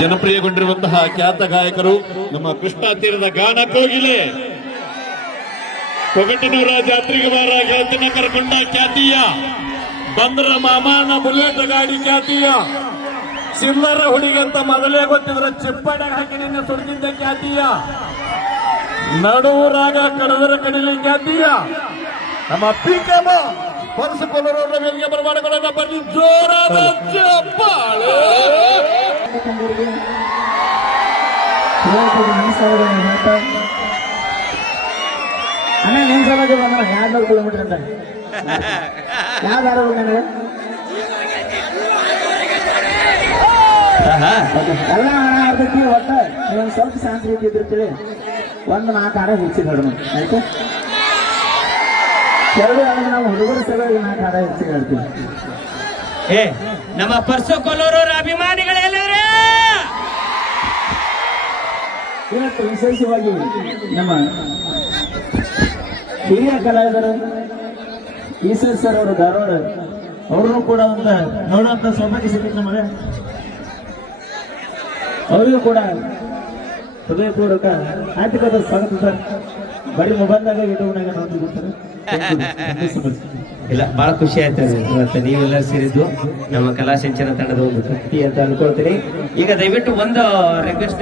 ಜನಪ್ರಿಯಗೊಂಡಿರುವಂತಹ ಖ್ಯಾತ ಗಾಯಕರು ನಮ್ಮ ಕೃಷ್ಣಾ ತೀರದ ಗಾನ ಕೋಗಿಲೆ ಕೊಗಟನೂರ ಜಾತ್ರೆಗೆ ಬಾರ ಗೆಳತಿನ ಕರ್ಕೊಂಡ ಖ್ಯಾತಿಯ ಬಂದ್ರ ಮಾಮಾನ ಬುಲೆಟ್ ಗಾಡಿ ಖ್ಯಾತಿಯ ಸಿಲ್ಲರ ಹುಡುಗಿ ಅಂತ ಮೊದಲೇ ಗೊತ್ತಿದ್ರ ಚಿಪ್ಪಾಡಾಗ ಹಾಕಿ ನಿನ್ನೆ ಸುಡ್ತಿದ್ದ ಖ್ಯಾತಿಯ ನಡುವರಾಗ ಕಡದರ ಕಡಿಲಿ ಖ್ಯಾತಿಯ ನಮ್ಮ ಪಿಕಮ ಹೊರಸಿಕೊಳ್ಳೋರ ವೇದಿಕೆ ಬರಮಾಡಿಕೊಳ್ಳೋಣ. ಬನ್ನಿ ಜೋರಾದ ಚಪ್ಪಾಳೆ. ಅಣ್ಣ ನೆನ್ಸೋದಾಗ ಬಂದ 200 ಕಿಲೋಮೀಟರ್ ಅಂತ ಯಾವ್ದಾರ ನನಗೆ ಎಲ್ಲ ಅರ್ಧಕ್ಕೆ ಒಟ್ಟ ನೀವೊಂದು ಸ್ವಲ್ಪ ಶಾಂತಿ ರೀತಿ ಇದ್ದಿರ್ತೀವಿ. 1-4 ಹಾಡ ಹೆಚ್ಚಿಗೆ ಹಾಡೋಣ ಆಯ್ತು. ಎರಡು ಹಾಡಿಗೆ ನಾವು ಹುಡುಗರ ಸಲುವಾಗಿ 4 ಹಾಡ ಹೆಚ್ಚಿಗೆ ಹಾಡ್ತೀವಿ. ನಮ್ಮ ಪರ್ಸು ಕೊಲ್ಲೂರವರ ಅಭಿಮಾನಿಗಳೆಲ್ಲರೂ ಇವತ್ತು ವಿಶೇಷವಾಗಿ ನಮ್ಮ ಹಿರಿಯ ಕಲಾವಿದರು ಈಶ್ವರ್ ಸರ್ ಅವರು ಧಾರವಾಡ ಅವ್ರನ್ನೂ ಕೂಡ ಒಂದು ನೋಡುವಂತ ಸೌಭಾಗ್ಯ ಸಿಕ್ಕಿತ್ತು ನಮಗೆ. ಅವರಿಗೂ ಕೂಡ ಹೃದಯಪೂರ್ವಕ ಆರ್ಥಿಕದ ಸ್ವಾಗತ ಸರ್. ಬರೀ ಮೊಬೈಲ್ನಾಗ ಯೂಟ್ಯೂಬ್ನಾಗ ನೋಡ್ತಿರ್ತಾರೆ. ಇಲ್ಲ, ಬಹಳ ಖುಷಿ ಆಯ್ತು ಇವತ್ತು ನೀವೆಲ್ಲ ಸೇರಿದ್ದು ನಮ್ಮ ಕಲಾ ಸಿಂಚನ ತಂಡದ ಒಂದು ತೃಪ್ತಿ ಅಂತ ಅನ್ಕೊಳ್ತೀನಿ. ಈಗ ದಯವಿಟ್ಟು ಒಂದು ರಿಕ್ವೆಸ್ಟ್